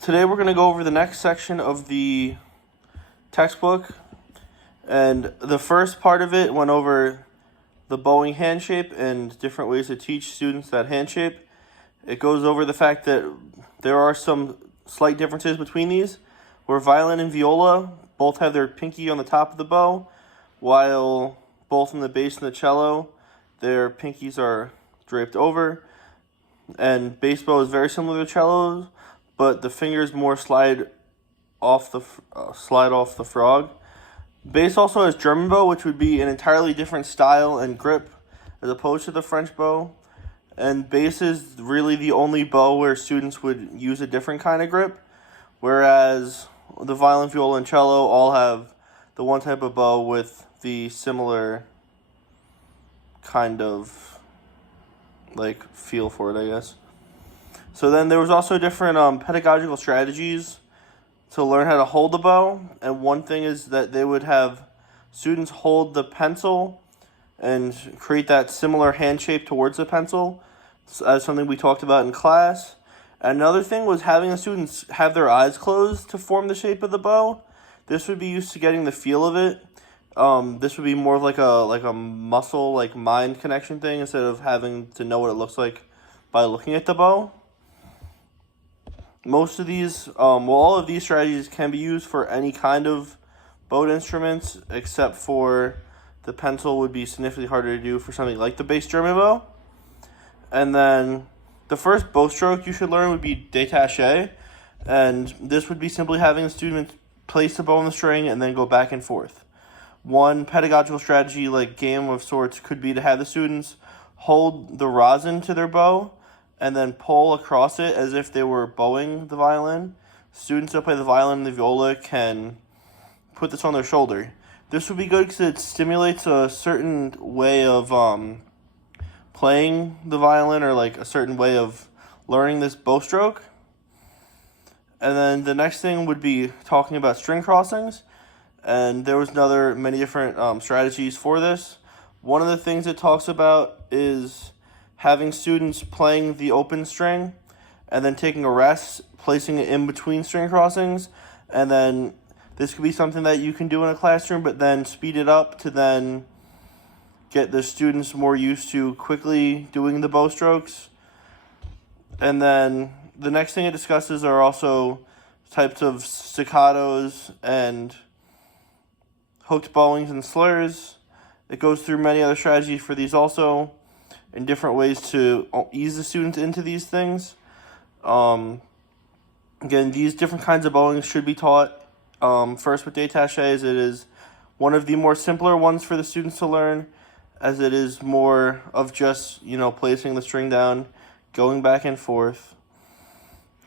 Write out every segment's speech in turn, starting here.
Today we're going to go over the next section of the textbook, and the first part of it went over the bowing hand shape and different ways to teach students that hand shape. It goes over the fact that there are some slight differences between these, where violin and viola both have their pinky on the top of the bow, while both in the bass and the cello, their pinkies are draped over. And bass bow is very similar to cello, but the fingers more slide off the frog. Bass also has German bow, which would be an entirely different style and grip as opposed to the French bow. And bass is really the only bow where students would use a different kind of grip, whereas the violin, viola, and cello all have the one type of bow with the similar kind of feel for it, I guess. So then there was also different pedagogical strategies to learn how to hold the bow, and one thing is that they would have students hold the pencil and create that similar hand shape towards the pencil, as something we talked about in class. Another thing was having the students have their eyes closed to form the shape of the bow. This would be used to getting the feel of it. This would be more of like a muscle, mind connection thing, instead of having to know what it looks like by looking at the bow. Most of these, all of these strategies can be used for any kind of bowed instruments, except for the pencil would be significantly harder to do for something like the bass German bow. And then the first bow stroke you should learn would be détaché, and this would be simply having the student place the bow on the string and then go back and forth. One pedagogical strategy, game of sorts, could be to have the students hold the rosin to their bow and then pull across it as if they were bowing the violin. Students that play the violin and the viola can put this on their shoulder. This would be good because it stimulates a certain way of playing the violin, or a certain way of learning this bow stroke. And then the next thing would be talking about string crossings. And there was many different strategies for this. One of the things it talks about is having students playing the open string and then taking a rest, placing it in between string crossings. And then this could be something that you can do in a classroom, but then speed it up to then get the students more used to quickly doing the bow strokes. And then the next thing it discusses are also types of staccatos and hooked bowings and slurs. It goes through many other strategies for these also, and different ways to ease the students into these things. Again, these different kinds of bowing should be taught first with détaché, as it is one of the more simpler ones for the students to learn, as it is more of just, placing the string down, going back and forth.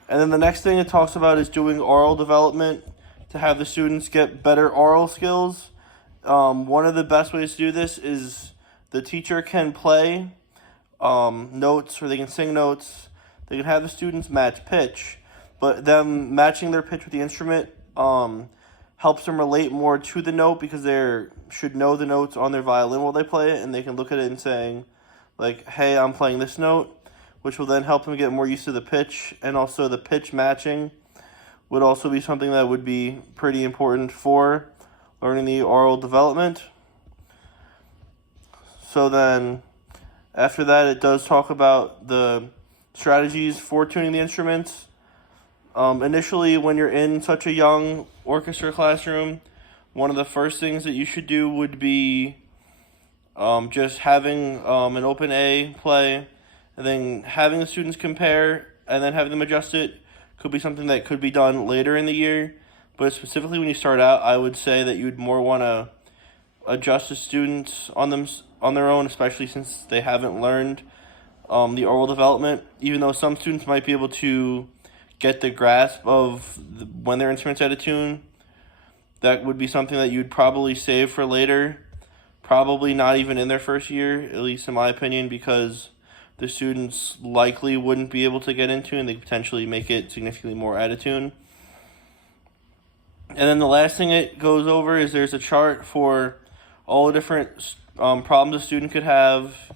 And then the next thing it talks about is doing aural development to have the students get better aural skills. One of the best ways to do this is the teacher can play notes, or they can sing notes. They can have the students match pitch, but them matching their pitch with the instrument helps them relate more to the note, because they should know the notes on their violin while they play it, and they can look at it and saying, hey, I'm playing this note, which will then help them get more used to the pitch. And also the pitch matching would also be something that would be pretty important for learning the aural development. So then after that, it does talk about the strategies for tuning the instruments. Initially, when you're in such a young orchestra classroom, one of the first things that you should do would be just having an open A play, and then having the students compare, and then having them adjust it. Could be something that could be done later in the year, but specifically when you start out, I would say that you'd more want to adjust the students on their own, especially since they haven't learned the aural development. Even though some students might be able to get the grasp of when their instrument's out of tune, that would be something that you'd probably save for later. Probably not even in their first year, at least in my opinion, because the students likely wouldn't be able to get in tune. They could potentially make it significantly more out of tune. And then the last thing it goes over is there's a chart for all the different problems a student could have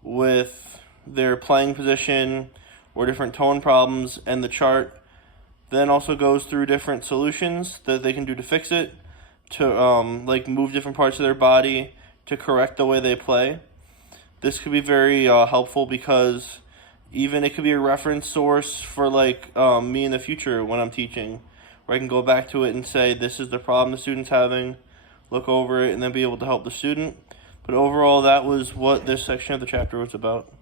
with their playing position or different tone problems, and the chart Then also goes through different solutions that they can do to fix it, to like move different parts of their body to correct the way they play. This could be very helpful because even it could be a reference source for like me in the future when I'm teaching, where I can go back to it and say, this is the problem the student's having, look over it, and then be able to help the student. But overall, that was what this section of the chapter was about.